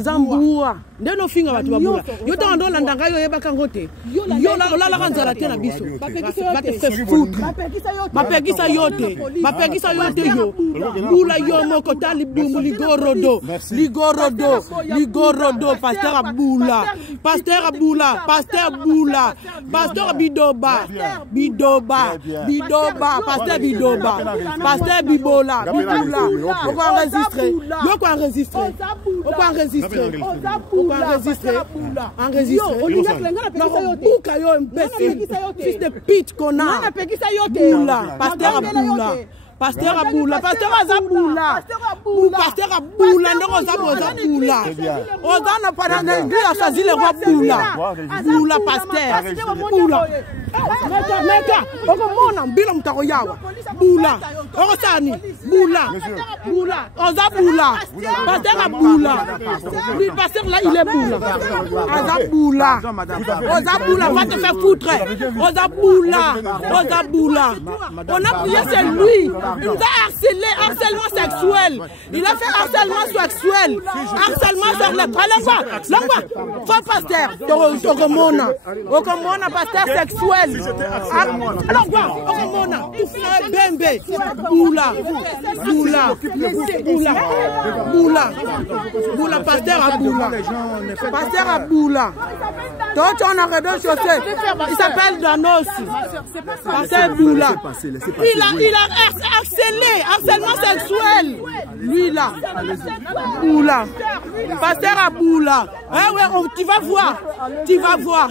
Zambua. Ndeno finga watu babula. Yo ta ndola ndanga yo yeba kangote. Yo la kanzala tena biso. Mapekisa yote. Mapekisa yote yo. Bula yo moko tali bumu ligorodo. Ligorodo pasteur Abula. Pasteur Abula, pasteur Bula. Pasteur Bidoba. Pasteur Bidoba. Pasteur Bibola. On va enregistrer. Yo quoi enregistrer. On va enregistrer. Enregistrer. Fils de pute qu'on a. Pasteur Abula. Pasteur Abula, Pasteur Azabula, Pasteur Abula, non Zabula. Ozana parana Dieu a choisi le roi Bula. Bula Pasteur. Bula. Meka, okomona mbila mtakoyawa. Bula. Orosani. Bula. Ozabula. Pasteur Abula. Lui Pasteur là il est Bula. Ozabula va te faire foutre. Ozabula. On a prié c'est lui. Il nous a harcelé, harcèlement sexuel. Il a fait harcèlement sexuel. Harcèlement sur les bras. Faux pasteur. Okomona pasteur sexuel. Alors quoi? Okomona. Bembe. Boula. Pasteur Abula. Pasteur Abula. Donc on a redonné chaussée. Il s'appelle Danos. Pasteur Boula. Il a harcèlement sexuel. Lui là. Boula. Pasteur Aboula. Tu vas voir,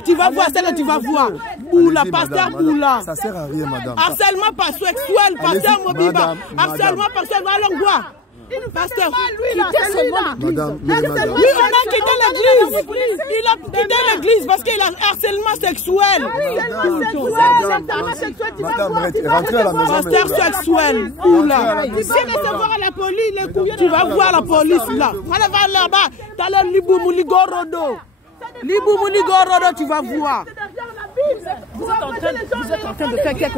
c'est là tu vas voir. Boula, pasteur Boula. Ça sert à rien, madame. Harcèlement pas sexuel, pasteur Mobiba. Harcèlement pasteur Valongwa. Pasteur, madame, oui, on a quitté l'église. Il a quitté l'église parce qu'il a harcèlement sexuel. Madame, rentrez à la maison. Pasteur sexuel. Oula. Si recevoir à la police, tu vas voir la police là. Allez, va là-bas. T'as le Liboumou Ligorodo. Tu vas voir. Vous êtes en train de faire quelque chose.